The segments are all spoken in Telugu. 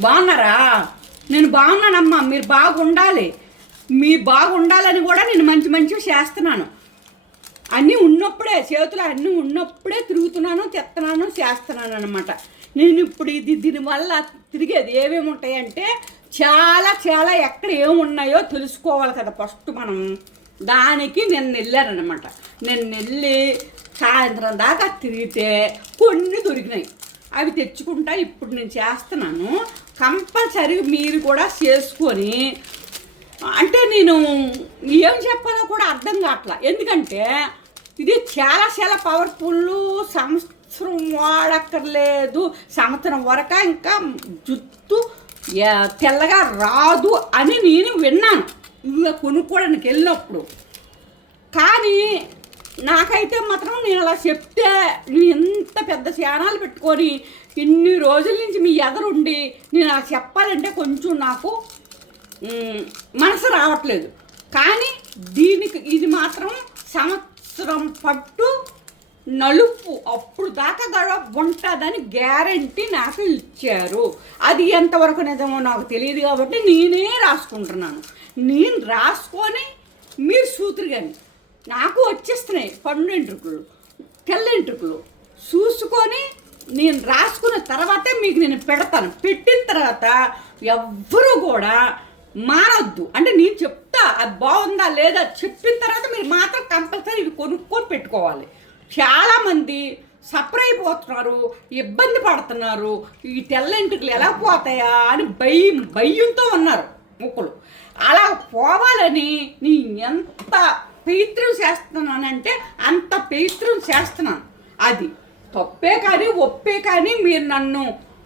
బాగున్నారా? నేను బాగున్నానమ్మా మీరు బాగుండాలి. మీ బాగుండాలని కూడా నేను మంచి మంచివి చేస్తున్నాను. అన్నీ ఉన్నప్పుడే చేతులు అన్నీ ఉన్నప్పుడే తిరుగుతున్నాను తెస్తున్నాను చేస్తున్నాను అనమాట నేను ఇప్పుడు ఇది దీనివల్ల తిరిగేది ఏమేమి ఉంటాయంటే చాలా చాలా ఎక్కడ ఏమి ఉన్నాయో తెలుసుకోవాలి కదా ఫస్ట్ మనం. దానికి నేను వెళ్ళానమాట నేను వెళ్ళి సాయంత్రం దాకా తిరిగితే కొన్ని దొరికినాయి. అవి తెచ్చుకుంటా ఇప్పుడు నేను చేస్తున్నాను. కంపల్సరీ మీరు కూడా చేసుకొని అంటే నేను ఏం చెప్పాలో కూడా అర్థం కావట్లా. ఎందుకంటే ఇది చాలా చాలా పవర్ఫుల్ సంవత్సరం వాడక్కర్లేదు. సంవత్సరం వరకు ఇంకా జుట్టు తెల్లగా రాదు అని నేను విన్నాను. ఇవి కొనుక్కోవడానికి వెళ్ళినప్పుడు. కానీ నాకైతే మాత్రం నేను అలా చెప్తే నేను ఎంత పెద్ద శానాలు పెట్టుకొని ఇన్ని రోజుల నుంచి మీ ఎదరుండి నేను అలా చెప్పాలంటే కొంచెం నాకు మనసు రావట్లేదు. కానీ దీనికి ఇది మాత్రం సంవత్సరం పట్టు నలుపు అప్పుడు దాకా గడవ ఉంటుందని గ్యారంటీ నాకు ఇచ్చారు. అది ఎంతవరకు నిజమో నాకు తెలియదు కాబట్టి నేనే రాసుకుంటున్నాను. నేను రాసుకొని మీరు సూత్రుగాని కానీ నాకు వచ్చేస్తున్నాయి పండు ఎంట్రుకలు తెల్ల చూసుకొని నేను రాసుకున్న తర్వాతే మీకు నేను పెడతాను. పెట్టిన తర్వాత ఎవ్వరూ కూడా మారొద్దు. అంటే నేను చెప్తా అది బాగుందా లేదా చెప్పిన తర్వాత మీరు మాత్రం కంపల్సరీ ఇవి కొనుక్కొని పెట్టుకోవాలి. చాలామంది సఫర్ అయిపోతున్నారు ఇబ్బంది పడుతున్నారు ఈ తెల్ల ఎలా పోతాయా అని భయం భయంతో ఉన్నారు ముక్కులు. అలా పోవాలని నీ ఎంత పవిత్రం చేస్తున్నానంటే అంత పవిత్రం చేస్తున్నాను. అది తప్పే కానీ ఒప్పే కానీ మీరు నన్ను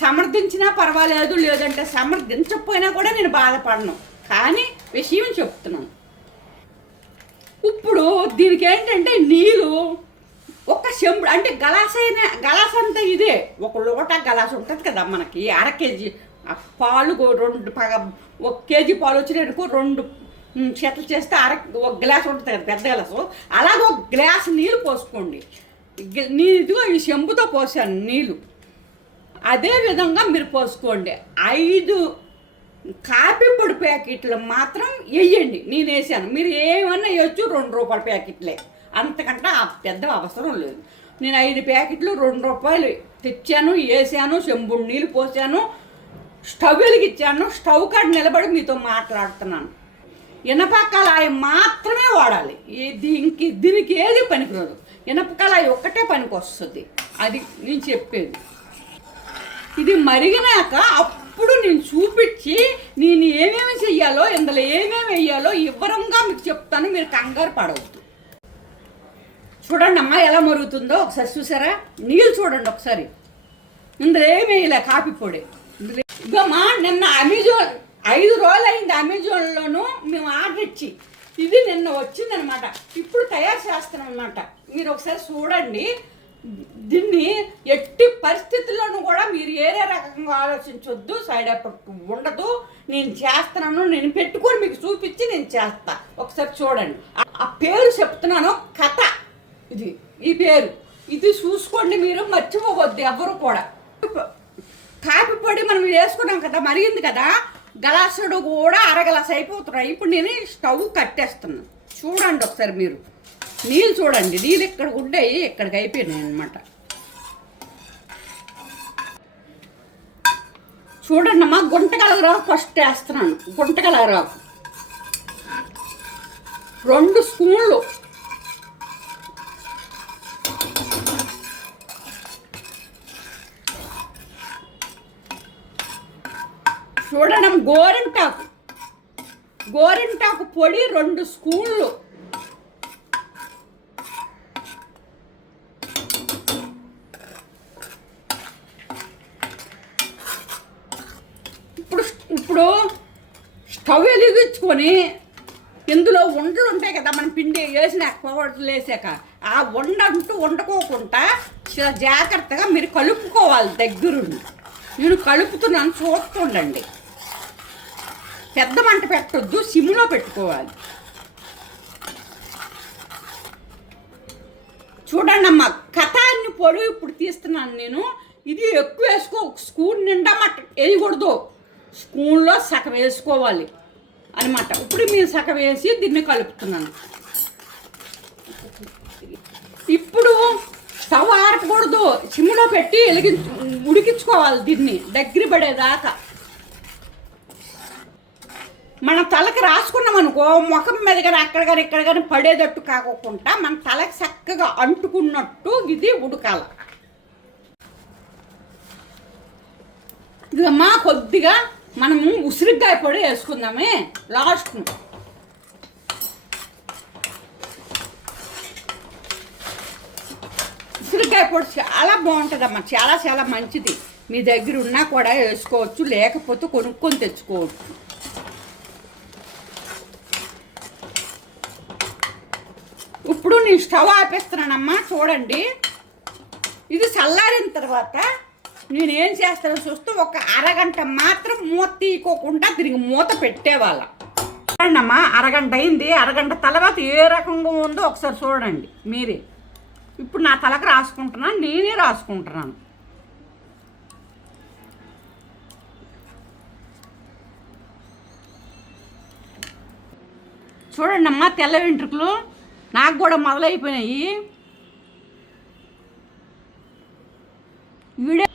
సమర్థించినా పర్వాలేదు లేదంటే సమర్థించకపోయినా కూడా నేను బాధపడను. కానీ విషయం చెప్తున్నాను. ఇప్పుడు దీనికి ఏంటంటే నీళ్ళు ఒక చెంబుడు అంటే గలాస్ అయిన గలాస్ అంతా ఇదే. ఒక లోట గలాస్ ఉంటుంది కదా మనకి అర కేజీ. ఆ పాలు రెండు పగ ఒక కేజీ పాలు వచ్చినట్టుకు రెండు మ్, చెట్లు చేస్తే అర ఒక గ్లాస్ ఉంటుంది కదా పెద్ద గ్లాసు అలాగే ఒక గ్లాస్ నీళ్ళు పోసుకోండి. గ- నేను ఇదిగో ఈ చెంబుతో పోసాను నీళ్ళు. అదే విధంగా మీరు పోసుకోండి. ఐదు కాఫీ పొడి ప్యాకెట్లు మాత్రం వేయండి. నేను వేసాను. మీరు ఏమన్నా వేయచ్చు రెండు రూపాయల ప్యాకెట్లే. అంతకంటే ఆ పెద్ద అవసరం లేదు. నేను ఐదు ప్యాకెట్లు రెండు రూపాయలు తెచ్చాను వేసాను చెంబుడు నీళ్ళు పోసాను స్టవ్ వెలిగించాను స్టవ్ కాడ నిలబడి మీతో మాట్లాడుతున్నాను. ఇనపకళాయి మాత్రమే వాడాలి. దీనికి దీనికి ఏది పనికిరాదు. ఇనపకళాయి ఒక్కటే పనికి వస్తుంది. అది నేను చెప్పేది. ఇది మరిగినాక అప్పుడు నేను చూపించి నేను ఏమేమి చెయ్యాలో ఇందులో ఏమేమి వేయాలో వివరంగా మీకు చెప్తాను. మీరు కంగారు పడవద్దు. చూడండి అమ్మా ఎలా మరుగుతుందో ఒకసారి చూసారా? నీళ్ళు చూడండి ఒకసారి. ఇందులో ఏమి వేయలే? కాఫీ పొడి. ఇందులో ఇగమ్మా నిన్న అమెజాన్ ఐదు రోజులు అయింది అమెజాన్లోను మేము ఆర్డర్ ఇచ్చి. ఇది నిన్న వచ్చిందనమాట. ఇప్పుడు తయారు చేస్తాం అనమాట మీరు ఒకసారి చూడండి. దీన్ని ఎట్టి పరిస్థితుల్లోనూ కూడా మీరు ఏరే రకంగా ఆలోచించొద్దు. సైడ్ ఎఫెక్ట్ ఉండదు. నేను చేస్తున్నాను. నేను పెట్టుకొని మీకు చూపించి నేను చేస్తా. ఒకసారి చూడండి. ఆ- పేరు చెప్తున్నాను. కథ. ఇది. ఈ పేరు. ఇది చూసుకోండి మీరు. మర్చిపోవద్దు ఎవరు కూడా. కాపీ పొడి మనం వేసుకున్నాం కదా. మరిగింది కదా. గలాసుడు కూడా అరగలాస్ అయిపోతున్నాయి ఇప్పుడు నేను స్టవ్ కట్టేస్తున్నాను చూడండి ఒకసారి మీరు. నీళ్ళు చూడండి. నీళ్ళు ఇక్కడ ఉండాయి ఇక్కడికి అయిపోయినాయి అనమాట చూడండి అమ్మా గుంటగలరాకు ఫస్ట్ వేస్తున్నాను. గుంటగలరాకు రెండు స్పూన్లు. చూడడం గోరింటాకు. గోరింటాకు పొడి రెండు స్కూళ్ళు ఇప్పుడు ఇప్పుడు స్టవ్ వెలిగించుకొని ఇందులో ఉండలు ఉంటాయి కదా మనం పిండి వేసినాక పౌడర్లు వేసాక ఆ వండ అంటూ వండుకోకుండా చాలా జాగ్రత్తగా మీరు కలుపుకోవాలి దగ్గరుండి. నేను కలుపుతున్నాను చూస్తుండండి. పెద్ద మంట పెట్టొద్దు సిమ్లో పెట్టుకోవాలి. చూడండి అమ్మ కథాన్ని పొడి ఇప్పుడు తీస్తున్నాను నేను. ఇది ఎక్కువ వేసుకో స్కూన్ నిండా మట్ట వేయకూడదు. స్కూన్లో సగం వేసుకోవాలి అనమాట ఇప్పుడు మీరు సగం వేసి దీన్ని కలుపుతున్నాను. ఇప్పుడు స్టవ్ ఆరకూడదు సిమ్లో పెట్టి వెలిగించు ఉడికించుకోవాలి దీన్ని దగ్గర పడేదాకా. మనం తలకి రాసుకున్నాం అనుకో ముఖం మీద కానీ అక్కడ కానీ ఇక్కడ కానీ పడేటట్టు కాకోకుండా మన తలకి చక్కగా అంటుకున్నట్టు ఇది ఉడకాల. ఇదమ్మా కొద్దిగా మనము ఉసిరికాయ పొడి వేసుకుందామే లాస్ట్. ఉసిరికాయ పొడి చాలా బాగుంటుందమ్మా చాలా చాలా మంచిది. మీ దగ్గర ఉన్నా కూడా వేసుకోవచ్చు లేకపోతే కొనుక్కొని తెచ్చుకోవచ్చు. ఇప్పుడు నేను స్టవ్ ఆపేస్తున్నానమ్మా చూడండి. ఇది చల్లారిన తర్వాత నేను ఏం చేస్తానో చూస్తే ఒక అరగంట మాత్రం మూత తీయకోకుండా తిరిగి మూత పెట్టేవాళ్ళ. చూడండమ్మా అరగంట అయింది. అరగంట తర్వాత ఏ రకంగా ఉందో ఒకసారి చూడండి మీరే. ఇప్పుడు నా తలకు రాసుకుంటున్నాను నేనే రాసుకుంటున్నాను. చూడండి అమ్మా తెల్ల వెంట్రుకలు. నాకు కూడా మొదలైపోయినాయి. వీడియో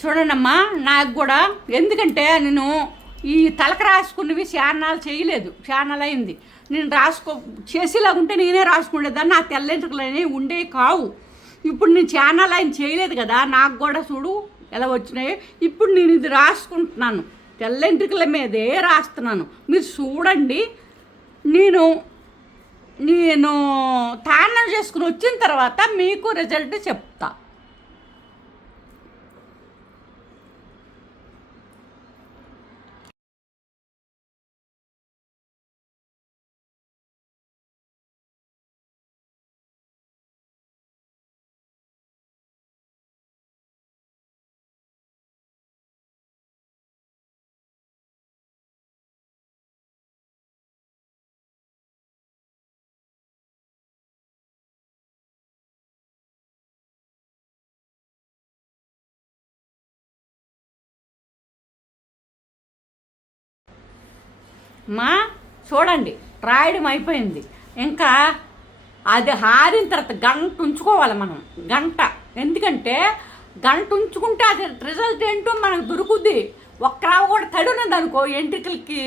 చూడండమ్మా నాకు కూడా. ఎందుకంటే నేను ఈ తలక రాసుకున్నవి శానాలు చేయలేదు. శానాలు అయింది నేను రాసుకో చేసేలాగుంటే నేనే రాసుకునేదాన్ని నా తెల్లెంట్రుకలు అనేవి ఉండేవి కావు. ఇప్పుడు నేను ఛానల్ ఆయన చేయలేదు కదా నాకు కూడా చూడు ఎలా వచ్చినాయో. ఇప్పుడు నేను ఇది రాసుకుంటున్నాను. తెల్లెంట్రుకల మీదే రాస్తున్నాను. మీరు చూడండి. నేను నేను తానం చేసుకుని వచ్చిన తర్వాత మీకు రిజల్ట్ చెప్పు. మా చూడండి రాయడం అయిపోయింది. ఇంకా అది హారిన తర్వాత గంట ఉంచుకోవాలి మనం గంట. ఎందుకంటే గంట ఉంచుకుంటే అది రిజల్ట్ ఏంటో మనకు దొరుకుద్ది. ఒక్కరావు కూడా తడినది అనుకో ఎంట్రికలకి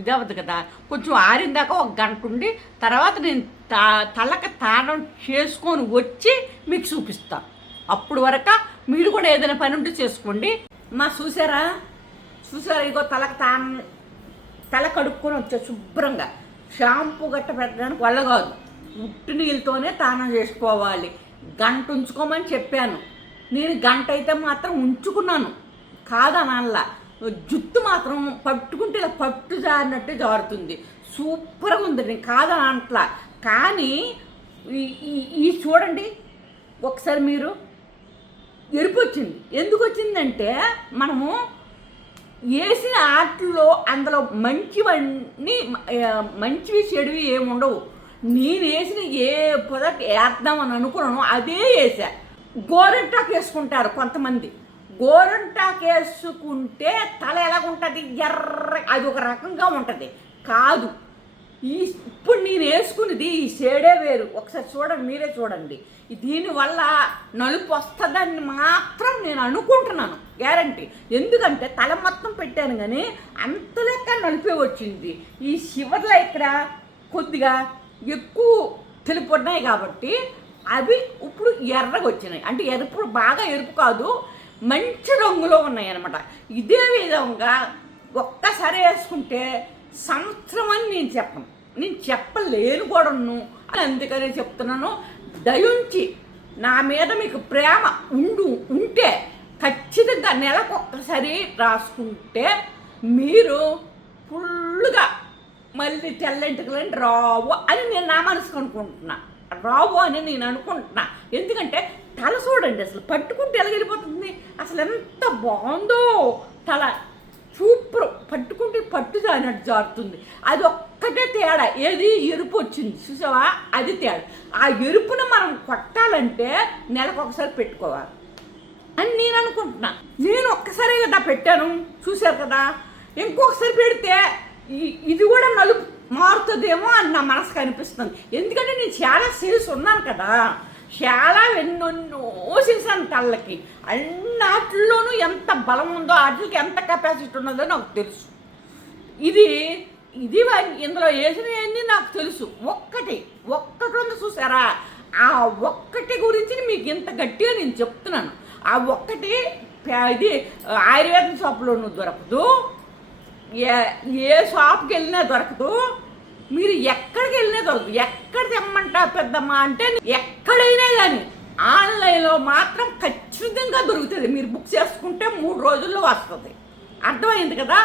ఇది అవ్వదు కదా. కొంచెం ఆరిన దాకా ఒక గంట ఉండి తర్వాత నేను తా తలక తానం చేసుకొని వచ్చి మీకు చూపిస్తాను అప్పుడు వరకు మీరు కూడా ఏదైనా పని ఉంటే చేసుకోండి. మా చూసారా? చూసారా? ఇగో తలకు తాళం తల కడుక్కొని వచ్చే శుభ్రంగా. షాంపూ గట్ట పెట్టడానికి వల్ల కాదు. ఉట్టి నీళ్ళతోనే తానం చేసుకోవాలి. గంట ఉంచుకోమని చెప్పాను. నేను గంట అయితే మాత్రం ఉంచుకున్నాను. కాదనల్లా జుట్టు మాత్రం పట్టుకుంటే ఇలా పట్టు జారినట్టు జారుతుంది. సూపర్గా ఉంది. నేను కాదని అంట్లా కానీ ఈ- ఈ చూడండి. ఒకసారి మీరు ఎరుపు వచ్చింది. ఎందుకు వచ్చిందంటే మనము వేసిన ఆటల్లో అందులో మంచివన్నీ మంచివి చెడువి ఏముండవు నేను వేసిన ఏ పొదట్ వేద్దామని అనుకున్నాను అదే వేసా. గోరంటాకు వేసుకుంటారు కొంతమంది. గోరంటాకు వేసుకుంటే తల ఎలాగుంటుంది? ఎర్ర అది ఒక రకంగా ఉంటుంది. కాదు. ఈ ఇప్పుడు నేను వేసుకున్నది ఈ షేడే వేరు. ఒకసారి చూడండి మీరే చూడండి. దీనివల్ల నలుపు వస్తుందని మాత్రం నేను అనుకుంటున్నాను. గ్యారంటీ ఎందుకంటే తల మొత్తం పెట్టాను కానీ అంత లెక్క నలిపే వచ్చింది. ఈ శివర్లో ఇక్కడ కొద్దిగా ఎక్కువ తెలుపు ఉన్నాయి కాబట్టి అవి ఇప్పుడు ఎర్రగా వచ్చినాయి. అంటే ఎరుపు బాగా ఎరుపు కాదు మంచి రంగులో ఉన్నాయి అనమాట ఇదే విధంగా ఒక్కసారి వేసుకుంటే సంవత్సరం అని నేను చెప్పను. నేను చెప్పలేను కూడాను. అందుకనే చెప్తున్నాను దయుంచి నా మీద మీకు ప్రేమ ఉండు ఉంటే ఖచ్చితంగా నెలకొక్కసారి రాసుకుంటే మీరు ఫుల్గా మళ్ళీ తెల్లంటికలంటే రావు అని నేను నా మనసుకు అనుకుంటున్నా. రావు అని నేను అనుకుంటున్నా. ఎందుకంటే తల చూడండి అసలు పట్టుకుంటే ఎలాగెళ్ళిపోతుంది అసలు ఎంత బాగుందో తల. సూపర్ పట్టుకుంటే పట్టు దానట్టు జారుతుంది. అది ఒక్కటే తేడా. ఏది? ఎరుపు వచ్చింది. చూసావా? అది తేడా. ఆ ఎరుపును మనం కొట్టాలంటే నెలకు ఒకసారి పెట్టుకోవాలి. అని నేను అనుకుంటున్నా. నేను ఒక్కసారే కదా పెట్టాను. చూశారు కదా? ఇంకొకసారి పెడితే ఇది కూడా నలుపు మారుతుందేమో అని నా మనసుకు అనిపిస్తుంది. ఎందుకంటే నేను చాలా సేల్స్ ఉన్నాను కదా. చాలా ఎన్నెన్నో చేశాను కళ్ళకి అన్నాటిలోనూ ఎంత బలం ఉందో వాటికి ఎంత కెపాసిటీ ఉన్నదో నాకు తెలుసు. ఇది ఇది ఇందులో వేసినవన్నీ నాకు తెలుసు. ఒక్కటి ఒక్కటి ఉంది చూసారా? ఆ ఒక్కటి గురించి మీకు ఇంత గట్టిగా నేను చెప్తున్నాను. ఆ ఒక్కటి పే- ఇది ఆయుర్వేదం షాప్లోనూ దొరకదు. ఏ ఏ షాప్కి వెళ్ళినా దొరకదు. మీరు ఎక్కడికి వెళ్ళినా ఎక్కడ తెమ్మంటా పెద్దమ్మ అంటే ఎక్కడైనా కానీ ఆన్లైన్లో మాత్రం ఖచ్చితంగా దొరుకుతుంది. మీరు బుక్ చేసుకుంటే మూడు రోజుల్లో వస్తుంది. అర్థమైంది కదా?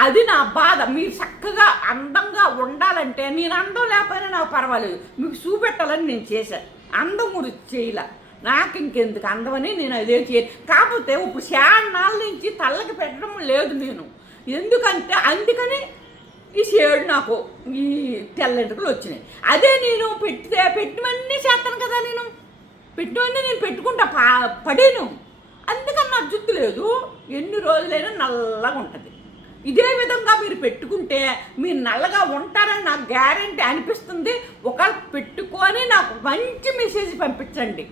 అది నా బాధ. మీరు చక్కగా అందంగా ఉండాలంటే నేను అందం లేకపోయినా నాకు పర్వాలేదు. మీకు చూపెట్టాలని నేను చేశాను అందం గురించి చేయలే. నాకు ఇంకెందుకు అందమని నేను అదే చేయను. కాకపోతే ఇప్పుడు చాలా నాళ్ళ నుంచి తల్లకి పెట్టడం లేదు నేను. ఎందుకంటే అందుకని ఈ షేడ్ నాకు ఈ తెల్లెంటుకలు వచ్చినాయి. అదే నేను పెట్టితే పెట్టినవన్నీ చేస్తాను కదా నేను. పెట్టినవన్నీ నేను పెట్టుకుంటా పా పడేను. అందుకని నాకు జుత్తు లేదు. ఎన్ని రోజులైనా నల్లగా ఉంటుంది. ఇదే విధంగా మీరు పెట్టుకుంటే మీరు నల్లగా ఉంటారని నాకు గ్యారంటీ అనిపిస్తుంది. ఒకవేళ పెట్టుకొని నాకు మంచి మెసేజ్ పంపించండి.